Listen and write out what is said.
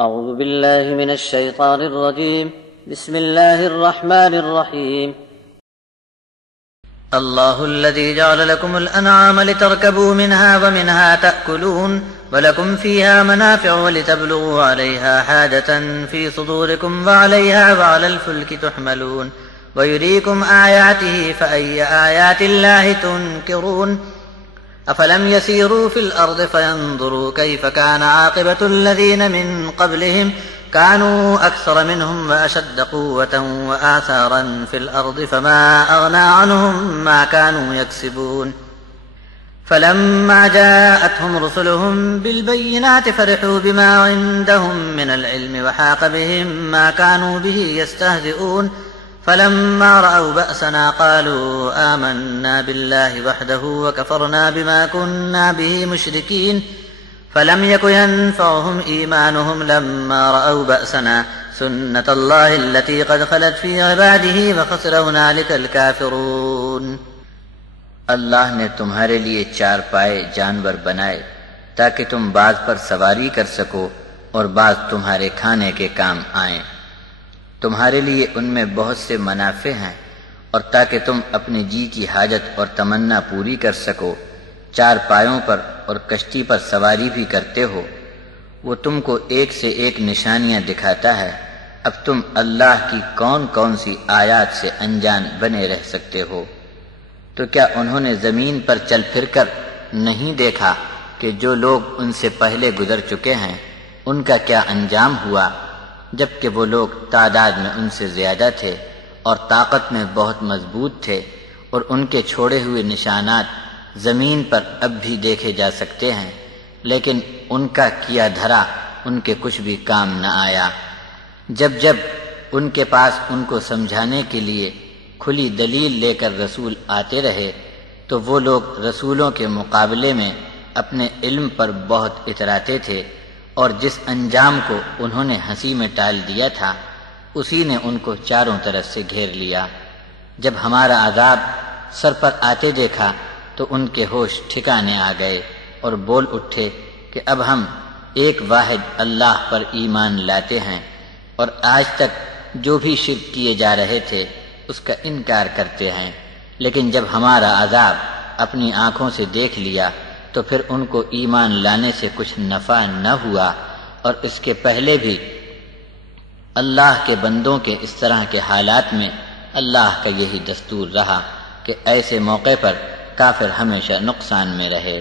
أعوذ بالله من الشيطان الرجيم. بسم الله الرحمن الرحيم. الله الذي جعل لكم الأنعام لتركبوا منها ومنها تأكلون ولكم فيها منافع ولتبلغوا عليها حاجة في صدوركم وعليها وعلى الفلك تحملون ويريكم آياته فأي آيات الله تنكرون أفلم يسيروا في الأرض فينظروا كيف كان عاقبة الذين من قبلهم كانوا أكثر منهم وأشد قوة وآثارا في الأرض فما أغنى عنهم ما كانوا يكسبون فلما جاءتهم رسلهم بالبينات فرحوا بما عندهم من العلم وحاق بهم ما كانوا به يستهزئون فلما رأوا بأسنا قالوا آمنا بالله وحده وكفرنا بما كنا به مشركين فلم يك ينفعهم إيمانهم لما رأوا بأسنا سنة الله التي قد خلت في عباده وخسر هنالك الكافرون۔ اللہ نے تمہارے لیے چار پائے جانور بنائے تاکہ تم بعض پر سواری کر سکو اور بعض تمہارے کھانے کے کام آئیں۔ تمہارے لیے ان میں بہت سے منافع ہیں اور تاکہ تم اپنی جی کی حاجت اور تمنا پوری کر سکو۔ چار پایوں پر اور کشتی پر سواری بھی کرتے ہو۔ وہ تم کو ایک سے ایک نشانیاں دکھاتا ہے۔ اب تم اللہ کی کون کون سی آیات سے انجان بنے رہ سکتے ہو؟ تو کیا انہوں نے زمین پر چل پھر کر نہیں دیکھا کہ جو لوگ ان سے پہلے گزر چکے ہیں ان کا کیا انجام ہوا، جبکہ وہ لوگ تعداد میں ان سے زیادہ تھے اور طاقت میں بہت مضبوط تھے، اور ان کے چھوڑے ہوئے نشانات زمین پر اب بھی دیکھے جا سکتے ہیں، لیکن ان کا کیا دھرا ان کے کچھ بھی کام نہ آیا۔ جب جب ان کے پاس ان کو سمجھانے کے لیے کھلی دلیل لے کر رسول آتے رہے تو وہ لوگ رسولوں کے مقابلے میں اپنے علم پر بہت اتراتے تھے، اور جس انجام کو انہوں نے ہنسی میں ٹال دیا تھا اسی نے ان کو چاروں طرف سے گھیر لیا۔ جب ہمارا عذاب سر پر آتے دیکھا تو ان کے ہوش ٹھکانے آ گئے اور بول اٹھے کہ اب ہم ایک واحد اللہ پر ایمان لاتے ہیں، اور آج تک جو بھی شرک کیے جا رہے تھے اس کا انکار کرتے ہیں۔ لیکن جب ہمارا عذاب اپنی آنکھوں سے دیکھ لیا تو پھر ان کو ایمان لانے سے کچھ نفع نہ ہوا، اور اس کے پہلے بھی اللہ کے بندوں کے اس طرح کے حالات میں اللہ کا یہی دستور رہا کہ ایسے موقع پر کافر ہمیشہ نقصان میں رہے۔